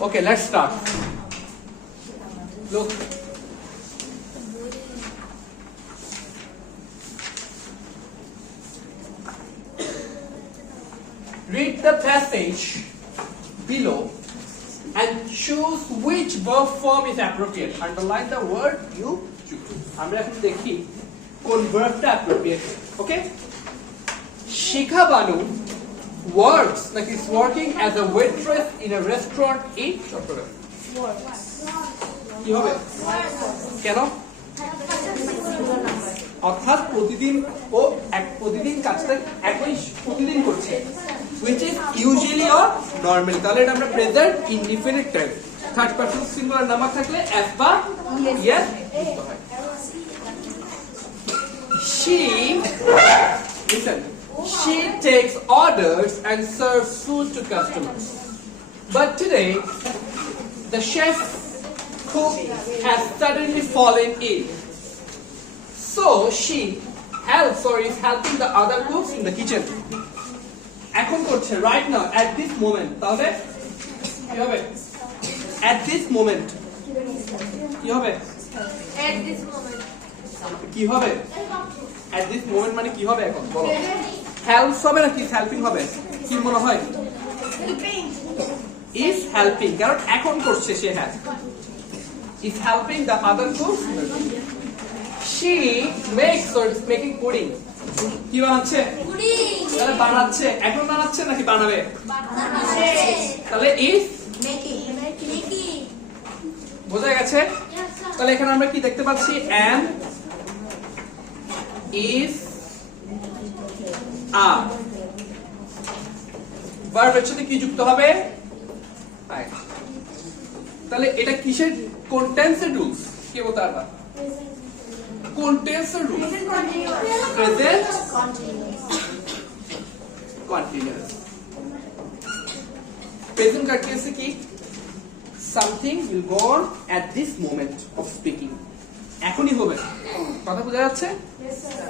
Okay, let's start. Look. Read the passage below and choose which verb form is appropriate. Underline the word you choose. আমরা এখন দেখি কোন ভার্বটা appropriate. Okay? Shikha Banu works like is working as a waitress in a restaurant in Chottogram. কি হবে? কেন? অর্থাৎ প্রতিদিন ও প্রতিদিন কাজটা একই প্রতিদিন করছে, which is usually or normally. তাহলে এটা আমরা present indefinite time, third person singular number থাকলে as বা yes যুক্ত হয়। She listen. She takes orders and serves food to customers. But today, the chef cook has suddenly fallen ill. So she helps or is helping the other cooks in the kitchen. এখন করছে right now at this moment. তাহলে কি হবে? At this moment. কি হবে? At this moment. কি হবে? At this moment মানে কি হবে এখন বলো? Helps হবে নাকি helping হবে? কি মনে হয়? Helping. Is helping কারণ এখন করছে সে help. Is helping the other cooks. She makes or is making pudding. কি বানাচ্ছে? Pudding. তাহলে বানাচ্ছে, এখন বানাচ্ছে নাকি বানাবে? বানাচ্ছে। তাহলে is Making. বোঝা গেছে? তাহলে এখানে আমরা কি দেখতে পাচ্ছি? am, is, are। ভার্বের সাথে কি যুক্ত হবে? I। তাহলে এটা কিসের কোন টেন্সের রুলস? কে বলতে পারবা? কোন টেন্সের rules? Present continuous. Present continuous কি? Something will go on at this moment of speaking. এখনই হবে। কথা বোঝা যাচ্ছে? Yes, sir.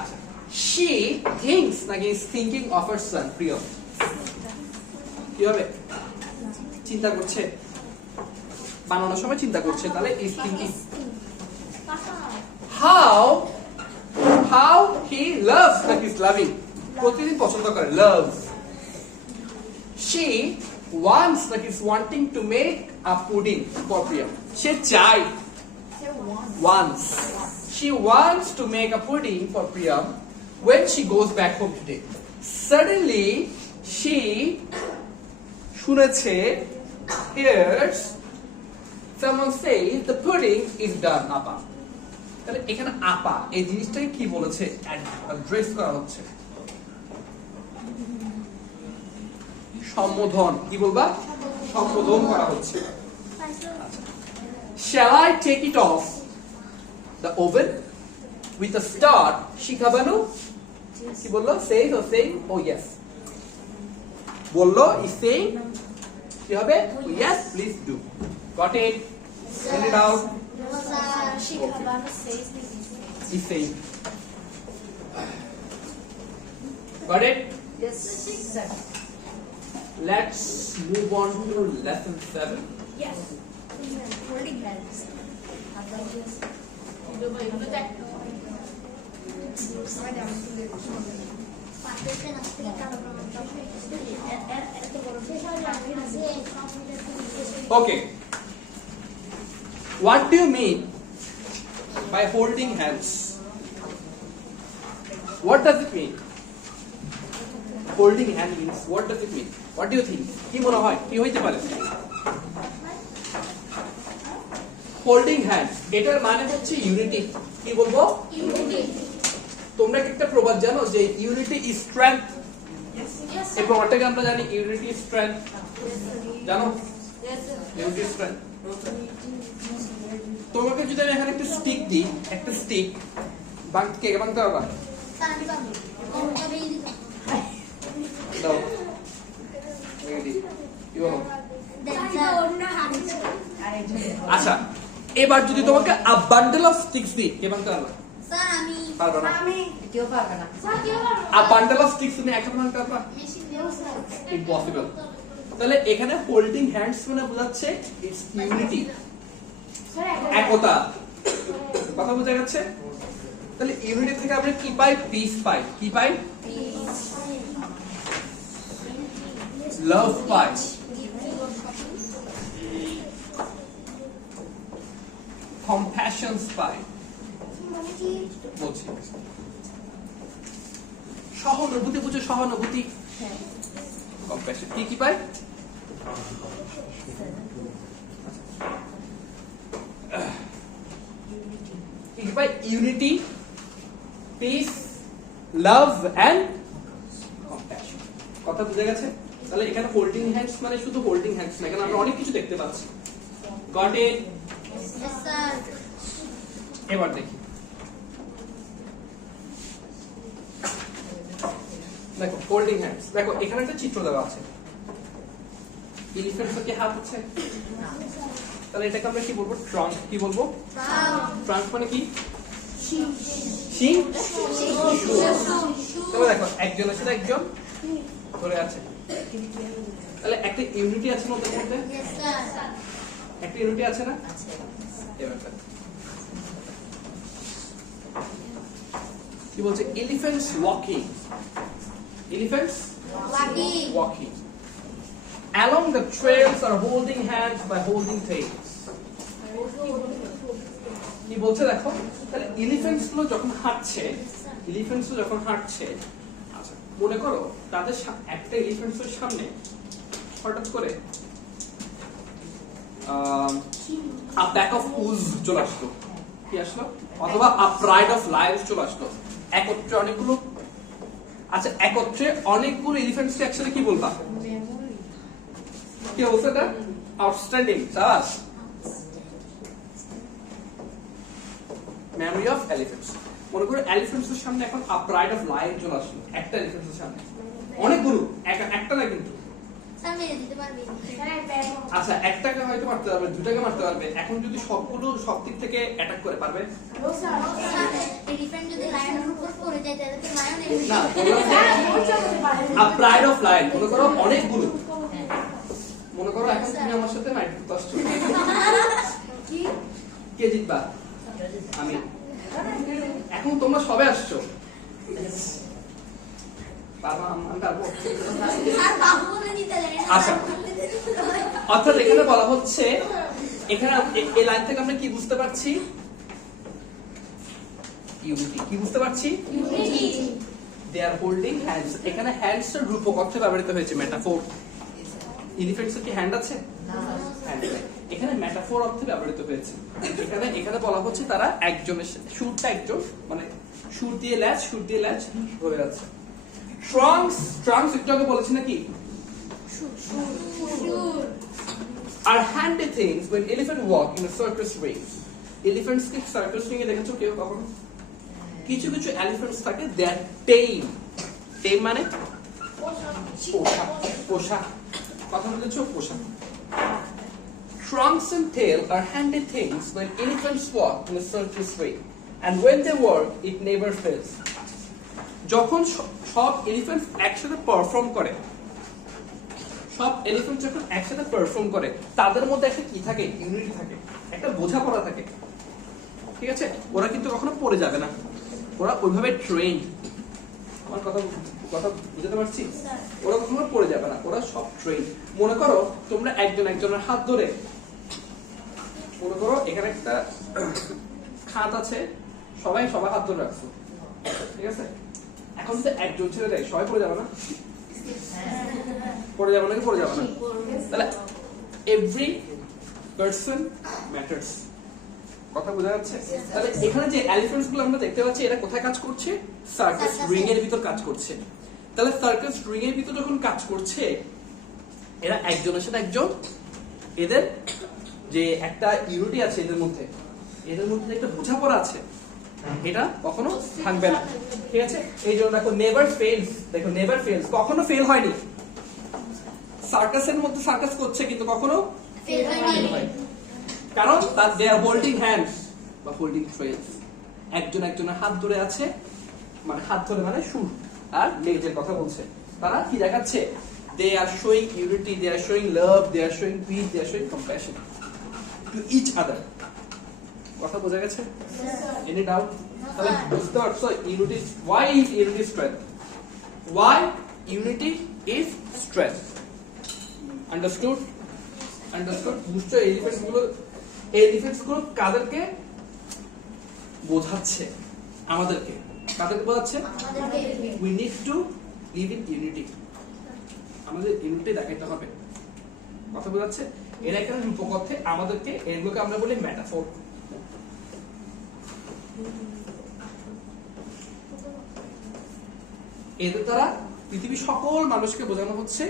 আচ্ছা। She thinks নাকি is thinking of her son, প্রিয়। কি হবে? চিন্তা করছে। বানানোর সময় চিন্তা করছে, তাহলে is thinking. How he loves নাকি is loving. প্রতিদিন পছন্দ করে, loves. She wants like is wanting to make a pudding for Priya. She চায় wants. She wants to make a pudding for Priya when she goes back home today. Suddenly she শুনেছে hears someone say the pudding is done আপা। তাহলে এখানে আপা এই জিনিসটাই কি বলেছে? অ্যাড্রেস করা হচ্ছে, সম্বোধন। কি বলবা? সম্বোধন করা হচ্ছে। Shall I take it off the oven with a start? Shikha Banu কি বললো? Says or saying? Oh yes. বললো is saying কি হবে? Yes, please do. Got it? Send it out. Shikha Banu says Is saying. Got it? yes, sir. Let's move on to lesson 7. Yes. Holding hands. Okay. What do you mean by holding hands? What does it mean? Holding hand means what does it mean? What do you think? কি মনে হয়? কি হইতে পারে? Holding hands এটার মানে হচ্ছে unity. কি বলবো? Unity. তোমরা কি একটা প্রবাদ জানো যে ইউনিটি ইজ স্ট্রেংথ? Yes, এই প্রবাদটাকে আমরা জানি ইউনিটি ইজ স্ট্রেংথ। জানো? yes, sir. Unity is strength. তোমাকে যদি আমি এখানে একটা স্টিক দিই, একটা স্টিক কে ভাঙতে পারবা? দাও। কি বলো? আচ্ছা, এবার যদি তোমাকে a bundle of sticks দিই, কে ভাঙতে পারবা? স্যার আমি পারবে না। কেউ পারবে না। আর বান্ডেল অফ স্টিক্স তুমি একা ভাঙতে পারবা? ইম্পসিবল। তাহলে এখানে হোল্ডিং হ্যান্ডস মানে বোঝাচ্ছে ইটস ইউনিটি, একতা। কথা বোঝা যাচ্ছে? তাহলে ইউনিটি থেকে আমরা কি পাই? পিস পাই। কি পাই? লাভ পাই। কম্প্যাশনস পাই। বলছি সহানুভূতি, বুঝো সহানুভূতি, কম্প্যাশন। কি কি পাই? কি কি পাই? Unity, peace, love and compassion. কথা বুঝে গেছে? তাহলে এখানে হোল্ডিং হ্যান্ডস মানে শুধু হোল্ডিং হ্যান্ডস না, এখানে আমরা অনেক কিছু দেখতে পাচ্ছি। Got it? এবার দেখি, দেখো হোল্ডিং হ্যান্ডস। দেখো এখানে একটা চিত্র দেওয়া আছে। এলিফ্যান্টের কি হাত আছে? তাহলে এটাকে আমরা কি বলবো? ট্রাঙ্ক। কি বলবো? ট্রাঙ্ক মানে কি? শিং। তবে দেখো একজনের সাথে একজন ধরে আছে, তাহলে একটা ইউনিটি আছে না ওদের মধ্যে? একটা ইউনিটি আছে না? এবার কি বলছে? Elephants walking. Elephants walking along the trails are holding hands by holding tails. কি বলছে দেখো? তাহলে এলিফ্যান্টস গুলো যখন হাঁটছে, আচ্ছা মনে করো তাদের একটা এলিফ্যান্টস এর সামনে হঠাৎ করে a pack of wolves চলে আসলো। কি আসলো? অথবা a pride of lions চলে আসলো। একত্রে অনেকগুলো, আচ্ছা একত্রে অনেকগুলো এলিফ্যান্টস কে একসাথে কি বলবা? কি বলছে এটা? আউটস্ট্যান্ডিং। সাবাস। Memory of elephants. মনে করো এলিফ্যান্টস এর সামনে এখন আ প্রাইড অফ লায়ন চলে আসলো। একটা এলিফ্যান্টস এর সামনে অনেকগুলো, একটা না কিন্তু। আচ্ছা একটাকে হয়তো মারতে পারবে, দুটাকে মারতে পারবে। এখন যদি সবগুলো সব দিক থেকে অ্যাটাক করে পারবে? না, আ প্রাইড অফ লায়ন। মনে করো অনেকগুলো, মনে করো এখন তুমি আমার সাথে মাইট করতে আসছো, কে জিতবা? আমি। এখন তোমরা সবাই আসছো, আচ্ছা অর্থাৎ এখানে বলা হচ্ছে, এখানে এই লাইন থেকে আমরা কি বুঝতে পারছি? ইউনিটি। কি বুঝতে পারছি? Unity. They R holding hands. এখানে হ্যান্ডস এর রূপক অর্থে ব্যবহৃত হয়েছে, মেটাফোর। এলিফ্যান্টস এর কি হ্যান্ড আছে? হ্যান্ড নাই। এখানে মেটাফোর অর্থে ব্যবহৃত হয়েছে। এখানে বলা হচ্ছে তারা একজনের শুটটা একজন, মানে শুট দিয়ে ল্যাচ ধরে আছে। ট্রাঙ্কস একটু আগে বলেছি নাকি? Are handy things when elephant walk in a circus ring. Elephants কি সার্কাস রিং এ দেখেছো কেউ কখনো? কিছু এলিফ্যান্টস থাকে, they are tame. Tame মানে পোষা। কথা বলেছো? পোষা। Trunks and tail are handy things when elephants walk in a circus ring, and when they work, it never fails. যখন সব এলিফ্যান্টস একসাথে পারফর্ম করে, তাদের মধ্যে একটা কি থাকে? ইউনিটি থাকে, একটা বোঝাপড়া থাকে। ঠিক আছে? ওরা কিন্তু কখনো পড়ে যাবে না, ওরা ওইভাবে ট্রেন। আমার কথা বুঝতে পারছি? ওরা কখনো পড়ে যাবে না, ওরা সব ট্রেন। মনে করো তোমরা একজনের হাত ধরে, মনে করো এখানে একটা খাত আছে, সবাই হাত ধরে রাখছো, ঠিক আছে? এখন যদি একজন ছেড়ে দেয়, সবাই পড়ে যাবে না? পড়ে যাবে নাকি? পড়ে যাবে না? তাহলে এভরি পারসন ম্যাটার্স। কথা বোঝা যাচ্ছে? তাহলে এখানে যে এলিফ্যান্টস গুলো আমরা দেখতে পাচ্ছি, এরা কোথায় কাজ করছে? সার্কাস রিং এর ভিতর কাজ করছে। তাহলে সার্কাস রিং এর ভিতর যখন কাজ করছে, এরা একজনের সাথে একজন, এদের যে একটা ইউনিটি আছে এদের মধ্যে একটা বোঝাপড়া আছে, এটা কখনো থাকবে না। ঠিক আছে? এই জন্য দেখো নেভার ফেলস। দেখো নেভার ফেলস, কখনো ফেল হয়নি। সার্কাসের মধ্যে সার্কাস করছে কিন্তু কখনো ফেল হয়নি, কারণ দে আর হোল্ডিং হ্যান্ডস বা হোল্ডিং ট্রেলস। একজন একজনের হাত ধরে আছে, মানে হাত ধরে মানে সুর আর লেজের কথা বলছে। তারা কি দেখাচ্ছে? They are showing unity, they are showing love, they are showing peace, they are showing compassion to each other. কথা বোঝা গেছে? Any doubt? তাহলে বুঝতে পারছো unity, why is unity strength? Why unity is strength? Understood? Understood? বুঝছো এই defence গুলো কাদেরকে বোঝাচ্ছে? আমাদেরকে। কাদেরকে বোঝাচ্ছে? We need to live in unity. আমাদের ইউনিটি দেখাতে হবে। কথা বোঝাচ্ছে? এর এখানে রূপকথে আমাদেরকে, এগুলোকে আমরা বলি মেটাফোর। এদের দ্বারা পৃথিবীর সকল মানুষকে বোঝানো হচ্ছে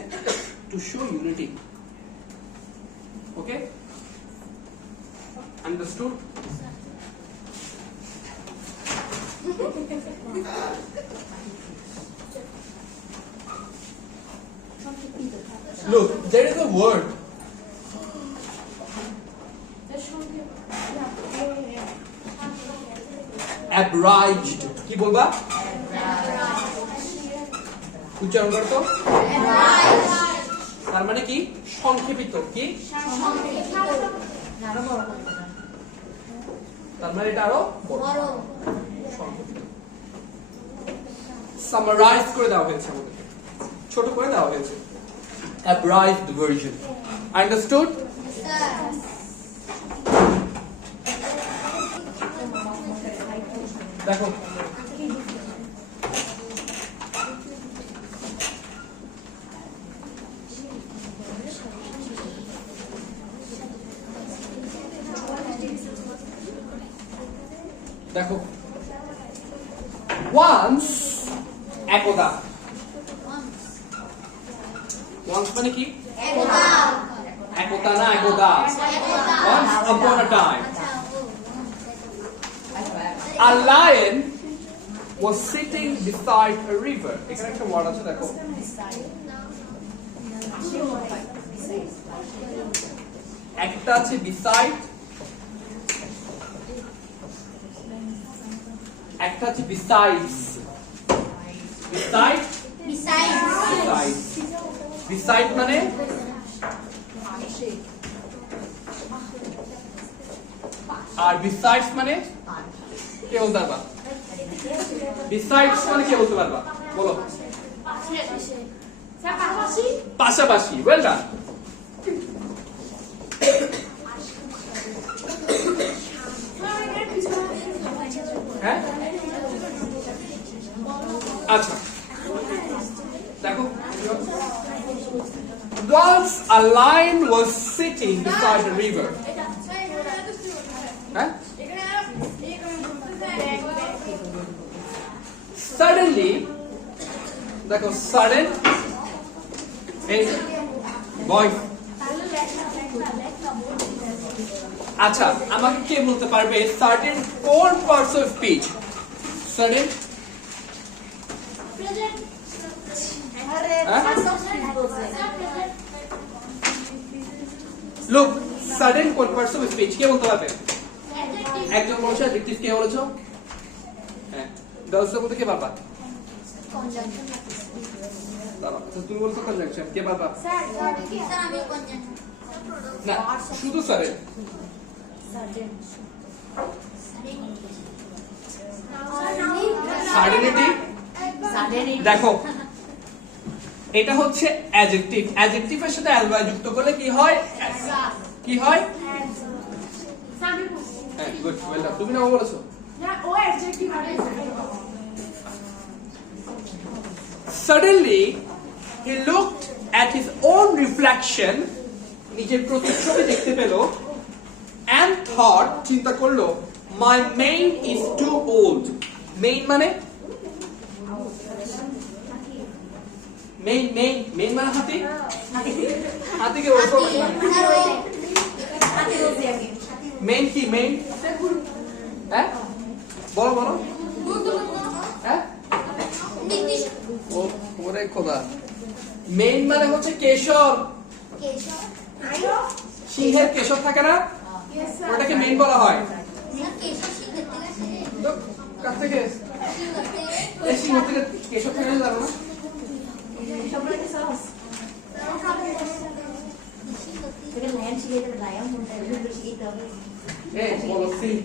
to show unity. Okay? Understood? Look, there is a word. Abridged. কি বলবা? উচ্চারণ করো তো। তার মানে কি? সংক্ষেপিত। কি? তার মানে এটা আরো বড়। সংক্ষেপিত। সামারাইজ করে দেওয়া হয়েছে আমাদেরকে, ছোট করে দেওয়া হয়েছে। Abridged version. Understood? দেখো দেখো once একদা। once মানে কি? একদা না, একদা। once upon a time a lion was sitting beside a river. এখানে একটা ওয়ার্ড আছে দেখো। একটা আছে beside, একটা আছে besides. beside, beside মানে আর besides মানে কে বলতে পারবা? besides মানে কে বলতে পারবা? বলো। পাশাপাশি। Well done. হ্যাঁ, আচ্ছা দেখো, once a lion was sitting beside a river. হ্যাঁ, suddenly দেখো sudden এই ভয়েস। আচ্ছা আমাকে কে বলতে পারবে certain four parts of speech? sudden look, sudden কোন parts of speech কে বলতে পারবে? একজন বলছে, দ্বিতীয় কে বলেছো? হ্যাঁ, দশটার মধ্যে কে পারবা? তুমি বলছো কনজাংশন, কে পারবা? না, শুধু sudden। সাডেনিটি দেখো এটা হচ্ছে অ্যাডজেক্টিভ। অ্যাডজেক্টিভের সাথে অ্যালবাই যুক্ত করলে কি হয়? কি হয়? হ্যাঁ, গুড, ওয়েল ডান। তুমি না বলেছো না, ও অ্যাডজেক্টিভ আরে। Suddenly he looked at his own reflection, নিজের প্রতিচ্ছবি দেখতে পেল, and thought, চিন্তা করলো, my mane is too old. mane মানে mane মানে হাতি। হাতিকে বলতো mane কি? mane হ্যাঁ, বলো বলো। হ্যাঁ, ওরে খোদা, mane মানে হচ্ছে কেশর। সিংহের কেশর থাকে না, ওটাকে মেইন বলা হয়। কাছ থেকে এই সিংহ থেকে কেশব থেকে জানো না এই বলো সিং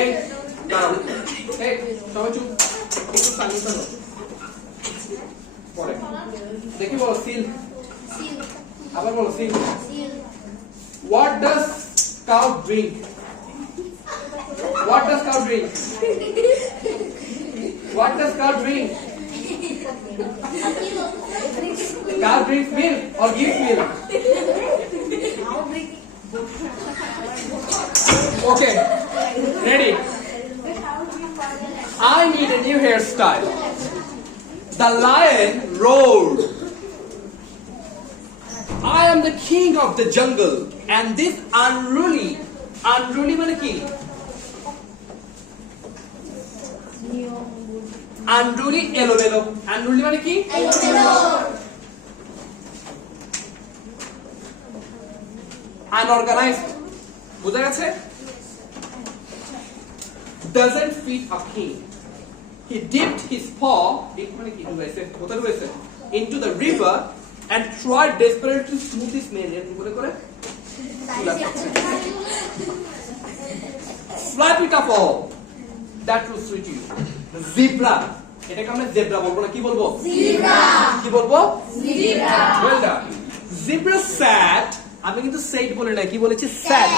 এই দাঁড়াও এই সবাই চুপ একটু সাইলেন্ট থাকো পরে দেখি বলো সিল আবার বলো seal What does cow drink? What does cow drink? What does cow drink? Cow drinks milk or gives milk? Okay, ready? I need a new hairstyle. The lion roared. I am the king of the jungle and this unruly মানে কি unruly এলোমেলো unruly মানে কি unorganized বুঝা গেছে doesn't fit a king he dipped his paw dip মানে কি ডুবাইছে কোথায় ডুবাইছে into the river and tried desperately to smooth his nails করে slap it up all that will suit you zebra এটাকে আমরা zebra বলবো না কি বলবো zebra কি বলবো zebra well done zebra sat আমি কিন্তু said বলে না কি বলেছি sat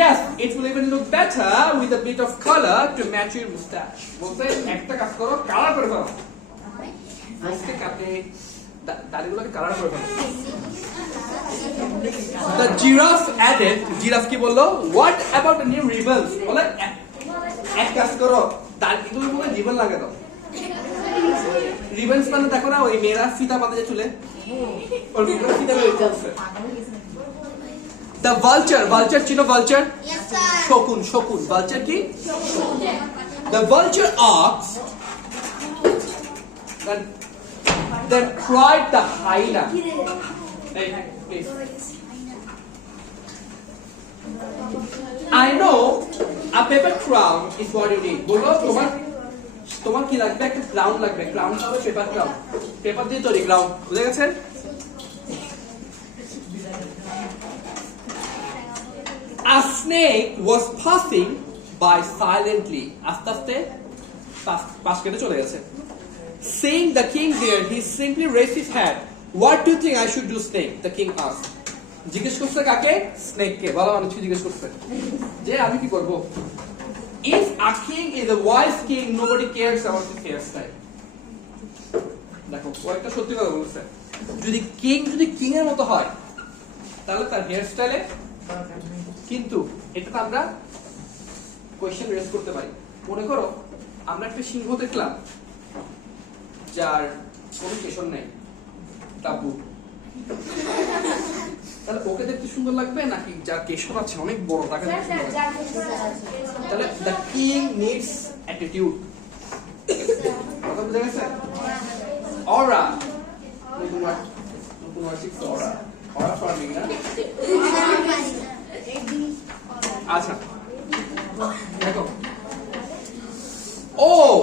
yes it will even look better with a bit of color to match your mustache বলতে একটা কাজ করো কালার করে ফেলো মুস্তাche কাটে দাড়িগুলোকে কালার করে ফেলো The giraffe added, giraffe কি বললো? What about the new ribbons? বলে এক কাজ করো, দাড়িগুলো পুরো রিবন লাগিয়ে দাও। রিবনস মানে দেখো না ওই মেয়েরা ফিতা বাঁধে যে চুলে। ওর ভিতরে ফিতা বের হচ্ছে। The vulture চিনো vulture? Yes sir. শকুন, vulture কি? The vulture asked, then cried the hyena. Hey, please. I know a paper crown is what you need. বলো তোমার কি লাগবে একটা ক্রাউন লাগবে ক্রাউন হবে পেপার ক্রাউন পেপার দিয়ে তৈরি ক্রাউন বুঝে গেছেন A snake was passing by silently আস্তে আস্তে পাশ কেটে চলে গেছে Seeing the king there he simply raised his head What do you think I should do snake the king asked জিজ্ঞেস করছে কাকে স্নেক কে বলা মানুষ জিজ্ঞেস করছে যে আমি কি করব If a king is a wise king nobody cares about his hairstyle দেখো কয়েকটা সত্যি কথা বলছে যদি কিং এর মতো হয় তাহলে তার হেয়ারস্টাইলে কিন্তু এটা আমরা কোশ্চেন রেজ করতে পারি মনে করো আমরা একটা সিংহ দেখলাম যার কোনো কেশর নাই তাবু তাহলে ওকে দেখতে সুন্দর লাগবে নাকি যার কেশর আছে অনেক বড় তাকে তাহলে the king needs attitude কথা বুঝা গেছে aura নতুন ওয়ার্ড aura farming না আচ্ছা দেখো oh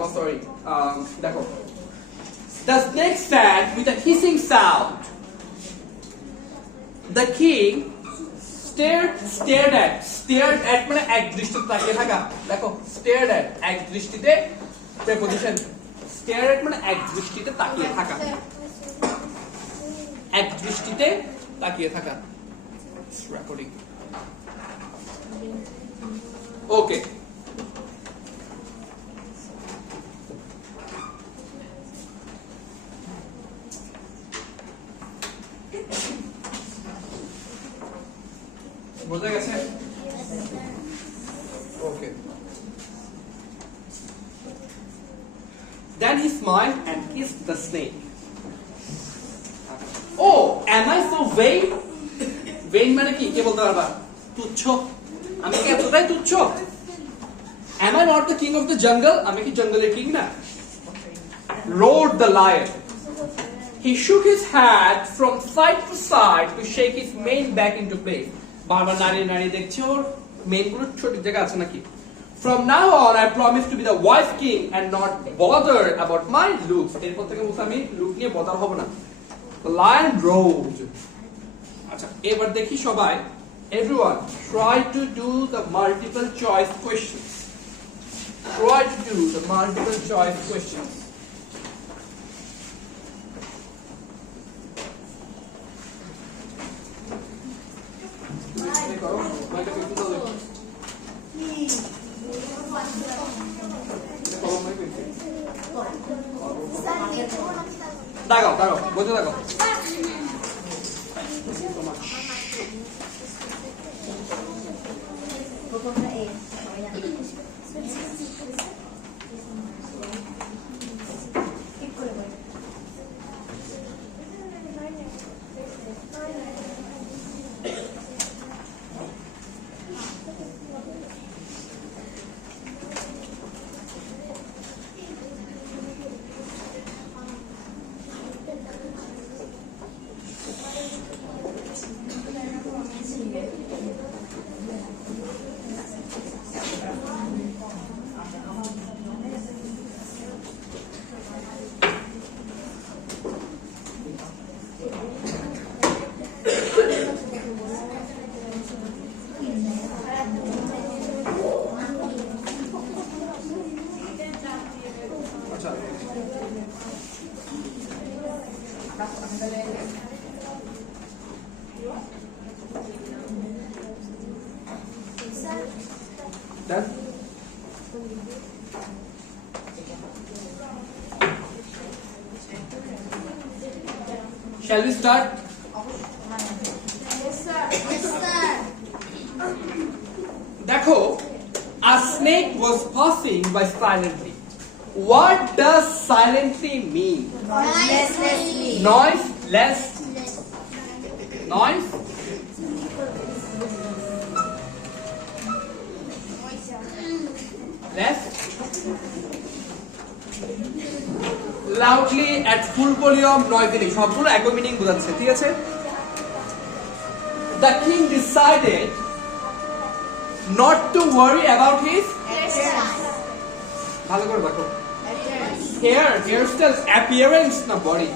no sorry দেখো The snake sat with a hissing sound. The king stared at মানে এক দৃষ্টিতে তাকিয়ে থাকা দেখো stared at এক দৃষ্টিতে preposition stare at মানে এক দৃষ্টিতে তাকিয়ে থাকা এক দৃষ্টিতে তাকিয়ে থাকা রেকর্ডিং ওকে বোঝা গেছে ওকে Then he smiled and kissed the snake. Oh, am I so vain? Vain মানে কি কে বলতে পারবা তুচ্ছ আমি কি এতটাই তুচ্ছ Am I not the king of the jungle? আমি কি জঙ্গলের কিং না Roared the lion. He shook his head from side to side to shake his mane back into place. বারবার নারী নারী দেখছে ওর মেনগুলো সঠিক জায়গা আছে নাকি From now on, I promise to be the wise king and not bother about my looks. এরপর থেকে মুসা আমি লুক নিয়ে বদার হব না। The lion roared. আচ্ছা, এবার দেখি সবাই। Everyone, try to do the multiple choice questions. Try to do the multiple choice questions. দাগাও দাগাও বোঝো দাগাও Done? Shall we start? Yes, sir. Yes, sir. Dekho, a snake was passing by silently. What does silently mean? Noiselessly. Noiseless. Noise? Less? Loudly at full volume noisily. সবগুলো একই meaning বোঝাচ্ছে, ঠিক আছে? The king decided not to worry about his ভালো করে দেখো hairstyles appearance না body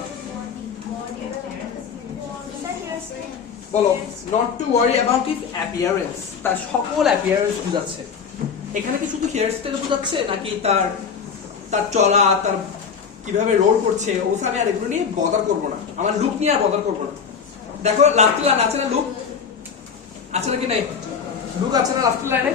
বলো not to worry about his appearance তার সকল appearance বোঝাচ্ছে এখানে কি শুধু হেয়ারস্টাইল বোঝাচ্ছে নাকি তার তার চলা তার কিভাবে রোল করছে ওসব আমি আর এগুলো নিয়ে বদার করব না আমার লুক নিয়ে আর বদার করব না দেখো লাস্ট লাইন আছে না লুক আছে নাকি নাই লুক আছে না লাস্ট লাইনে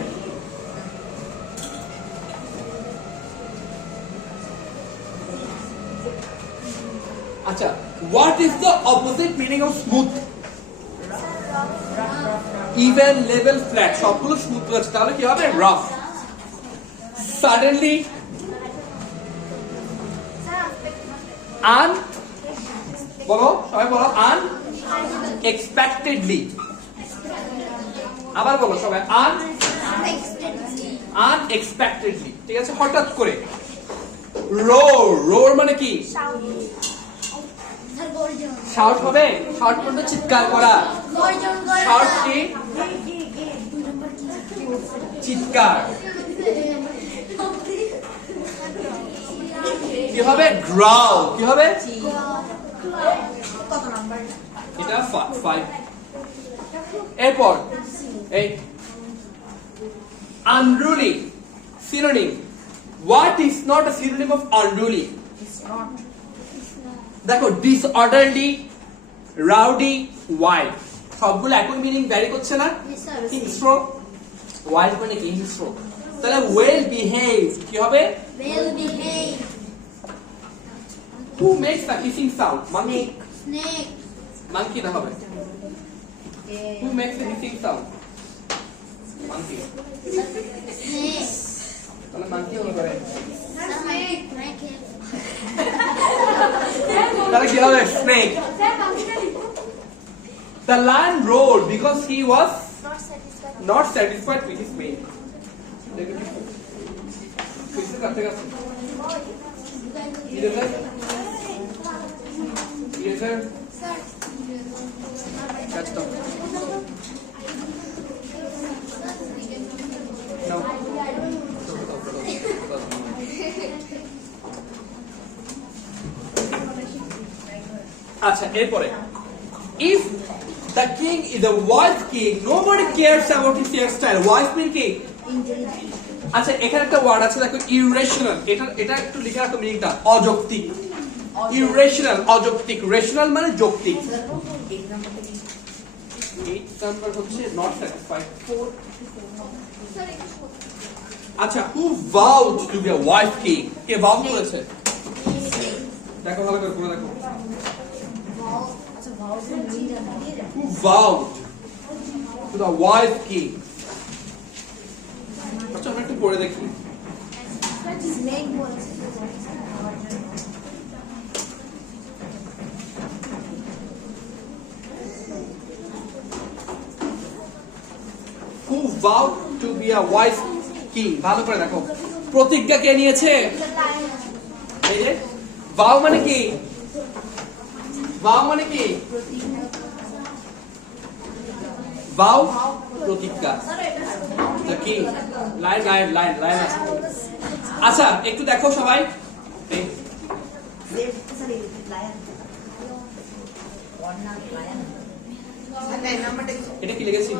আচ্ছা what is the opposite meaning of smooth even level flat সবগুলো স্মুথ আছে তাহলে কি হবে rough suddenly বলো সবাই বলো unexpectedly আবার বলো সবাই unexpectedly ঠিক আছে হঠাৎ করে roar মানে কি শাউট হবে শাউট মানে চিৎকার করা শাউট কি চিৎকার কি হবে গ্রাউল কি হবে এটা 5 এরপর এই unruly synonym what is not a synonym of unruly দেখো disorderly rowdy wild সবগুলো একই মিনিং ভ্যারি করছে না হিংস্র wild মানে কি হিংস্র তাহলে well behaved কি হবে Well behaved. who makes the hissing sound monkey Snake. monkey না হবে who makes the hissing sound monkey Snake. তাহলে monkey কি করে Snake. তাহলে কি হবে snake the lion roared because he was not satisfied with his mate किससे करते करते ये सर catch them No. আচ্ছা এরপরে if the king is a wise king nobody cares about his hairstyle wise mean কি আচ্ছা এখানে একটা ওয়ার্ড আছে দেখো irrational এটা একটু লিখে রাখো মিনিংটা অযৌক্তিক irrational অযৌক্তিক rational মানে যৌক্তিক 8 নাম্বার হচ্ছে not satisfied 4 আচ্ছা who vowed to be a wise king K vow করেছে দেখো ভালো করে পড়ে দেখো who vowed to the wise king আচ্ছা আমরা একটু পড়ে দেখি who vowed to be a wise king ভালো করে দেখো প্রতিজ্ঞা কে নিয়েছে এই যে vow মানে কি vow মানে কি vow প্রতিজ্ঞা the king লাইন আচ্ছা একটু দেখো সবাই এই এটা কি লিখেছি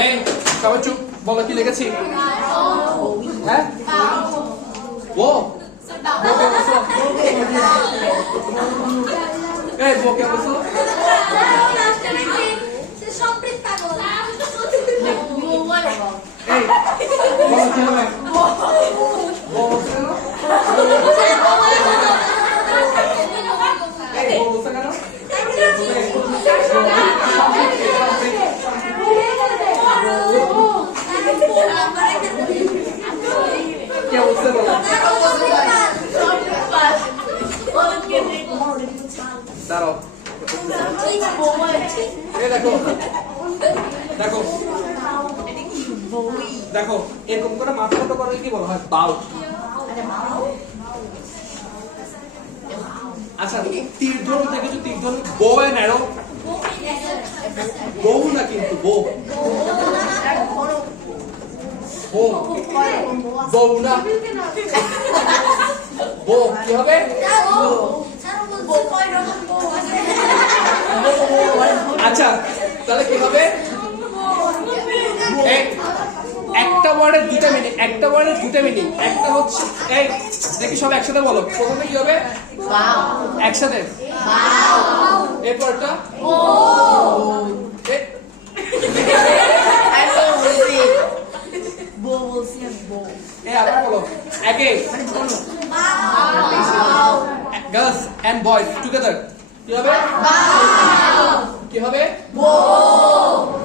এই সবাই চুপ বলো কি লিখেছি হ্যাঁ ও এই বকে বসো এই বলো কি হবে क्या उससे बोला दाঁড়াও এই দেখো দেখো দেখো এরকম করে মাথা মতো করে কি বলা হয় বাউ আচ্ছা তীর ধনুক দেখেছো তীর ধনুক বো এন্ড অ্যারো বউ না কিন্তু বো বো বউ না বো কি হবে আচ্ছা তাহলে কি হবে একটা ওয়ার্ডের দুটো মিনিং একটা হচ্ছে এই দেখি সব একসাথে বলো প্রথমে কি হবে একসাথে এরপরটা আবার বলো একে গার্লস এন্ড বয়েজ টুগেদার কি হবে কি হবে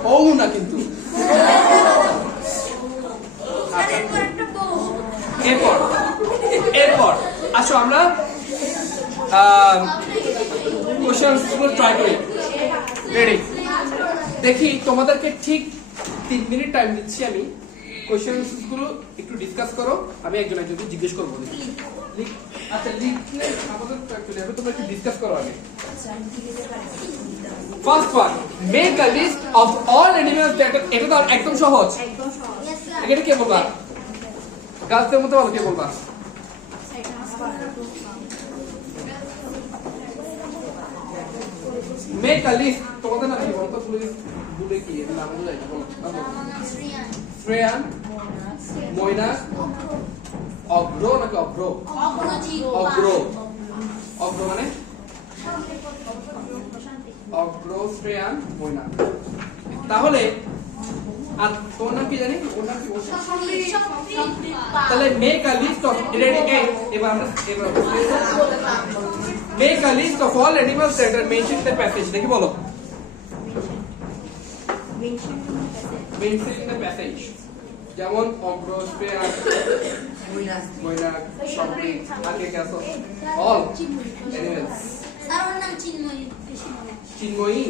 ও না কিন্তু এরপর আসো আমরা কোশ্চেনগুলো ট্রাই করি রেডি দেখি তোমাদেরকে ঠিক 3 মিনিট টাইম দিচ্ছি আমি কোশ্চেনগুলো একটু ডিসকাস করো আমি একজন একজনকে জিজ্ঞেস করবো আচ্ছা লিখলে আমাদের অ্যাকচুয়ালি হবে তোমরা একটু ডিসকাস করো আগে first one make a list of all animals that এটা তো একদম সহজ এটা কে বলবা গাছদের মধ্যে বলো কে বলবা মেক আ লিস্ট তোমাদের নাম কি বলতো ভুলে কি নাম বলে বলো শ্রেয়ান ময়না অগ্র নাকি অগ্র অগ্র মানে অগ্র শ্রেয়ান ময়না তাহলে আর তোমার নাম কি জানি ওর নাম কি তাহলে make a list of ready এবার আমরা make a list of all animals that are mentioned in the passage দেখি বলো মেনশনড ইন দ্য প্যাসেজ যেমন অগ্র শ্রেয়ান ময়না সবরি আগে কে আসো অল অ্যানিমালস তার নাম চিন্ময়ী চিন্ময়ী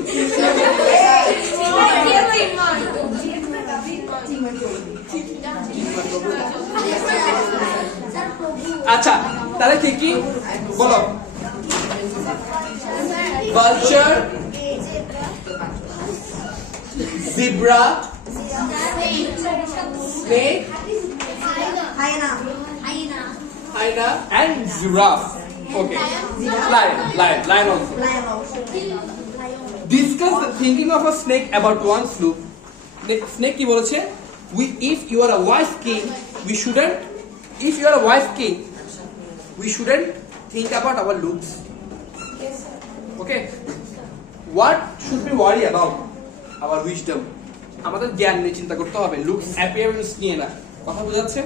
আচ্ছা তাহলে কি কি বলো? Vulture, zebra, snake, hyena, and giraffe. Okay. Lion also. Discuss the thinking of a snake about one's look. Snake কি বলেছে? If you are a wise king, if you are a wise king, we shouldn't think about our looks. Okay. What should we worry about? Our wisdom. আমাদের জ্ঞান নিয়ে চিন্তা করতে হবে, looks appearance নিয়ে না। কথা বোঝাচ্ছে?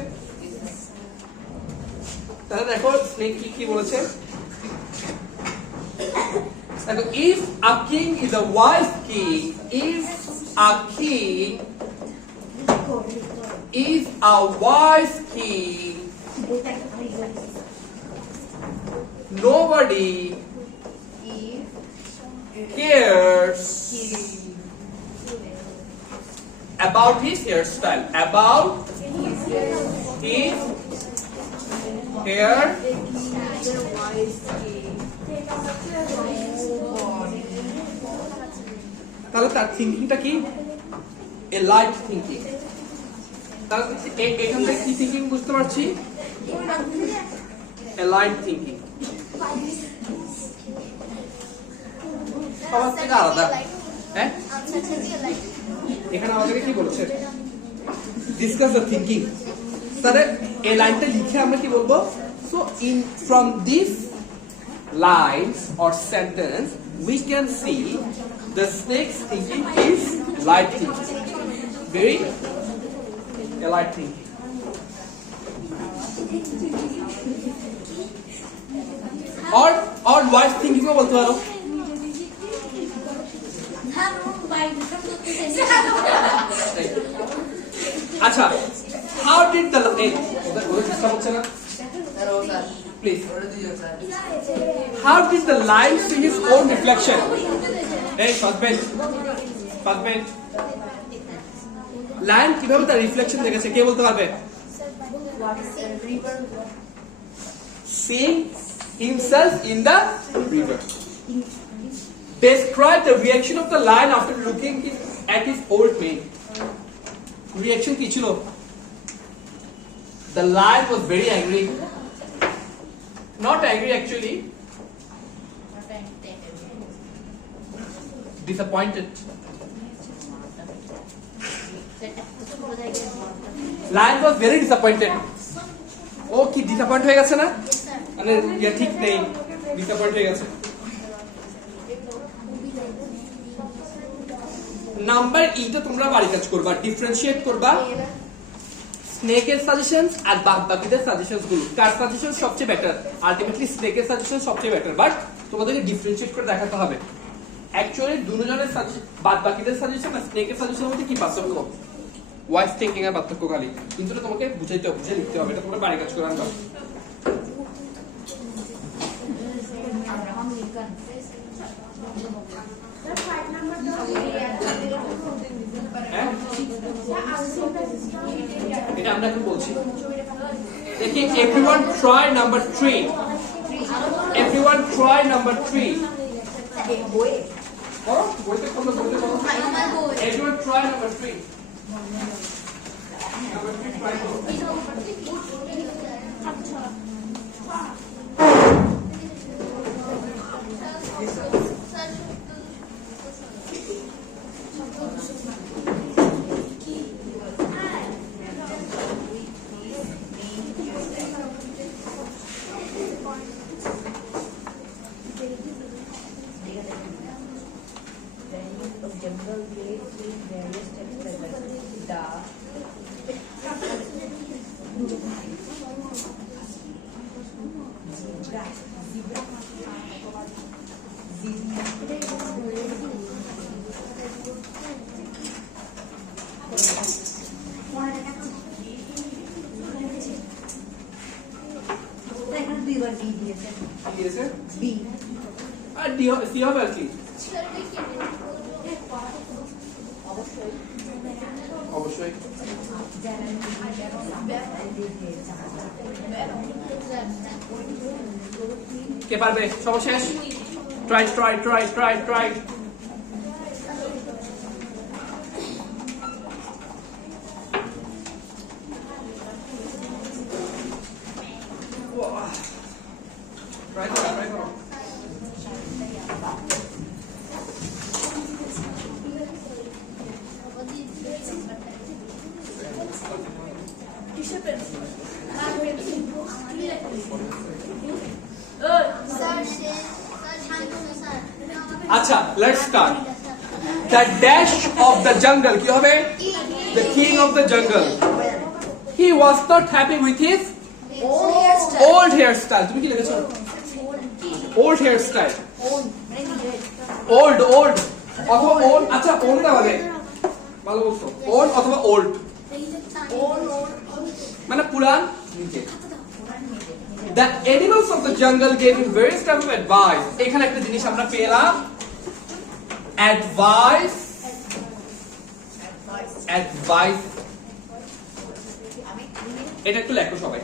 তাহলে দেখো স্নেক কি বলেছে? দেখো, if a king is a wise king, if a king is a wise king, nobody cares about his hairstyle, about his hair. তাহলে তার থিঙ্কিংটা কি? এ লাইট থিঙ্কিং। তাহলে এখান থেকে কি থিঙ্কিং বুঝতে পারছি? এ লাইট থিঙ্কিং। সবার থেকে আলাদা। হ্যাঁ, এখানে আমাদেরকে কি বলেছে? Discuss the thinking. তাহলে এই লাইনটা লিখে আমরা কি বলবো? So in from this lines or sentence we can see the snake's thinking is light thinking, very light thinking. or wise thinking ও বলতে পারো। আচ্ছা, how did the ওদের ডিস্টার্ব হচ্ছে না please? How did the lion see his own reflection? Hey, husband. Lion কিভাবে তার reflection দেখেছে কে বলতে পারবে? Seeing himself in the river. Describe the reaction of the lion after looking at his old mate. Reaction কি ছিল? The lion was very angry. Not angry actually. Disappointed. Lion was very disappointed. ও কি disappoint হয়ে গেছে না? মানে ইয়া ঠিক নেই, disappoint হয়ে গেছে। নাম্বার ইটা তোমরা বাড়ি কাজ করবা, ডিফারেন্সিয়েট করবা স্নেকের সাজেশনস আর বাকিদের সাজেশনস গুলো। কার সাজেশন সবচেয়ে বেটার? আলটিমেটলি স্নেকের সাজেশন সবচেয়ে বেটার, বাট তোমাদেরকে ডিফারেন্সিয়েট করে দেখাতে হবে অ্যাকচুয়ালি দুজনের সাজেশন বাকিদের সাজেশন আর স্নেকের সাজেশনের মধ্যে কি পার্থক্য। ওয়াইস থিংকিং এর পার্থক্য খালি, কিন্তু তোমাকে বুঝে লিখতে হবে, এটা তোমরা বাড়ি কাজ করে আনবা। এটা আমরা কি বলছি দেখি। everyone try number 3. everyone try number 3. বইতে কোন বলতে বলো? everyone try number 3. number 3 try করো। General grade with various text like dark. R C হবে আর কি অবশ্যই। কে পারবে? সর্বশেষ ট্রাই। ট্রাই করো। আচ্ছা, let's start. The dash of the jungle কি হবে? The king of the jungle. He was not happy with his old hairstyle. তুমি কি লিখেছো? Old hairstyle. Old অথবা old, আচ্ছা old না হবে, ভালো বলছো, old অথবা old মানে পুরান নিচে। The animals of the jungle gave him various types of advice. এখানে একটা জিনিস আমরা পেলাম, advice. এটা একটু লেখো সবাই।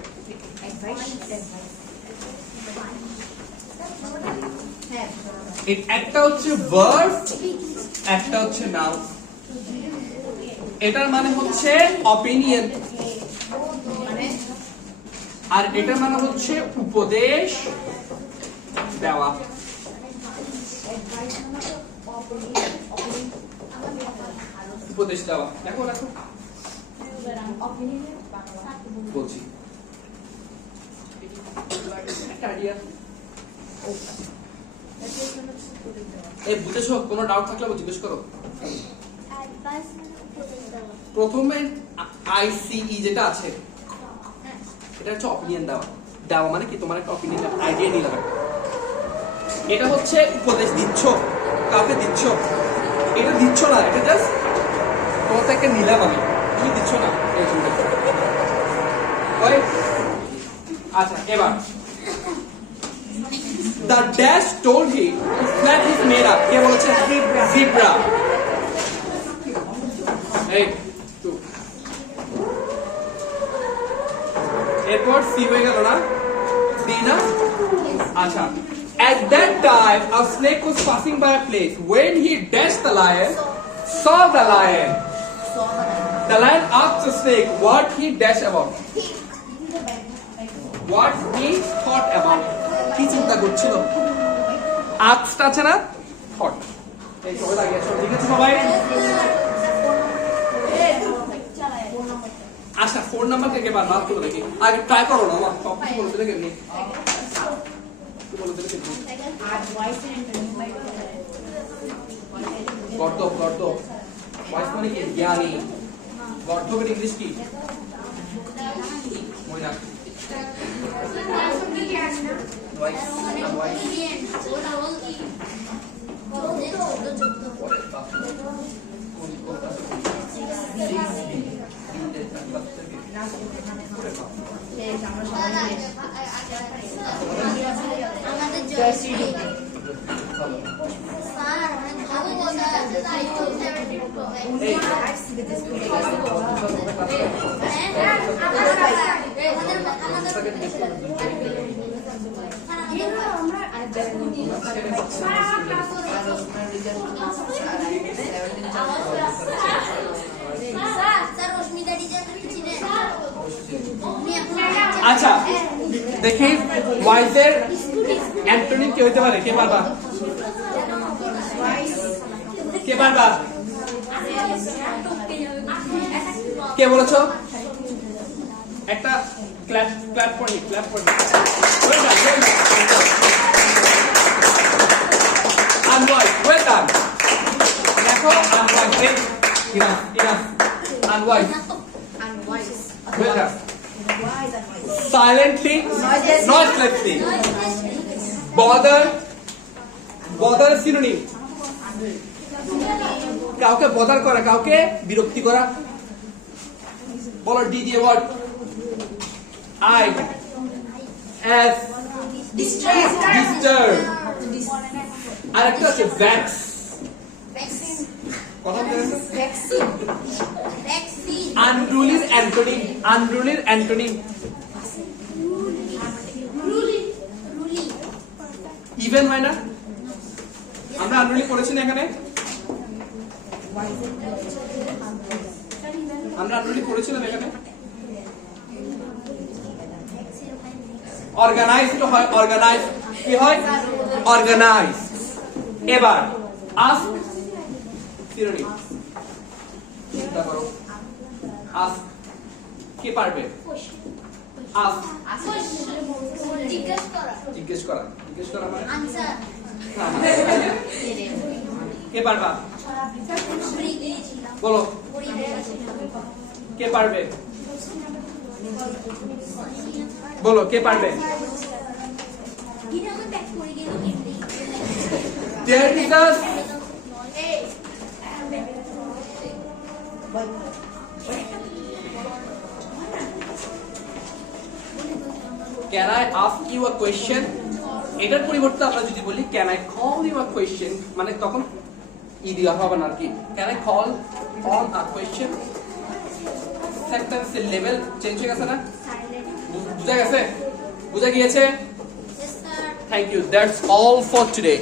একটা হচ্ছে verb, একটা হচ্ছে noun. এটার মানে হচ্ছে opinion, আর এটার মানে হচ্ছে উপদেশ দেওয়া। উপদেশ দেওয়া, দেখো বলছি একটা আইডিয়া। এই বুঝেছো? কোনো ডাউট থাকলে জিজ্ঞেস করো। প্রথমে আইসিই যেটা আছে এটা হচ্ছে অপিনিয়ন দেওয়া মানে কি, তোমার একটা অপিনিয়ন আইডিয়া নিলাম, এটা হচ্ছে উপদেশ দিচ্ছ, কাউকে দিচ্ছ, এটা দিচ্ছ না, এটা জাস্ট তোমার থেকে নিলাম আমি, তুমি দিচ্ছ না। আচ্ছা, এবার the dash told him to flat his made up. কে বলেছে? zebra. এই টু এরপর সি হয়ে গেল না, ডি না? আচ্ছা, at that time a snake was passing by a place. When he dashed the lion, saw the lion. The lion asked the snake what he dashed about. What he thought about. কি চিন্তা করছিল? আজটা আছে না, thought. এই সবাই লাগিয়ে আছো, ঠিক আছে সবাই? আচ্ছা, 4 নাম্বার থেকে বার বাদ করে দেখি, আগে ট্রাই করো না, আমার সব কিছু বলে দিলে কেমনি গর্ত ভয়েস মানে কি? জ্ঞানী। গর্তকের ইংলিশ কি? ময়না। আচ্ছা, দেখি ওয়াইজের অ্যান্টোনিম কি হতে পারে? কে পারবা? কে বলেছো? একটা clap for me. Unwise, well done. দেখো, unwise, enough. Unwise. Well done. Silently, noiselessly. Bother synonym. কাউকে বদার করা, কাউকে বিরক্তি করা। বলো ডি দিয়ে ওয়ার্ড। I as disturb. আর একটা আছে ভ্যাক্স। কথা বলতে অ্যান্টোনিম, আনরুলির অ্যান্টোনিম রুলি রুলি ইভেন হয় না? আমরা আনরুলি পড়েছি না এখানে? আমরা আনরুলি পড়েছিলাম এখানে? অর্গানাইজ তো হয়, অর্গানাইজ কি হয়? অর্গানাইজ। এবার আস্ক সিনোনিম চিন্তা করো। আস্ক কে পারবে? আস্ক জিজ্ঞেস করা জিজ্ঞেস করা, জিজ্ঞেস করা মানে আনসার কে পারবা? বলো কে পারবে? বলো কে পারবে? There is a Can I ask you a question? এটার পরিবর্তে আমরা যদি বলি Can I call you a question? মানে তখন দেওয়া হবে না আর কি। Can I call on a question? সেন্টেন্সের লেভেল চেঞ্জ হয়ে গেছে না? বুঝা গেছে? বুঝা গিয়েছে? Yes, sir. Thank you. That's all for today.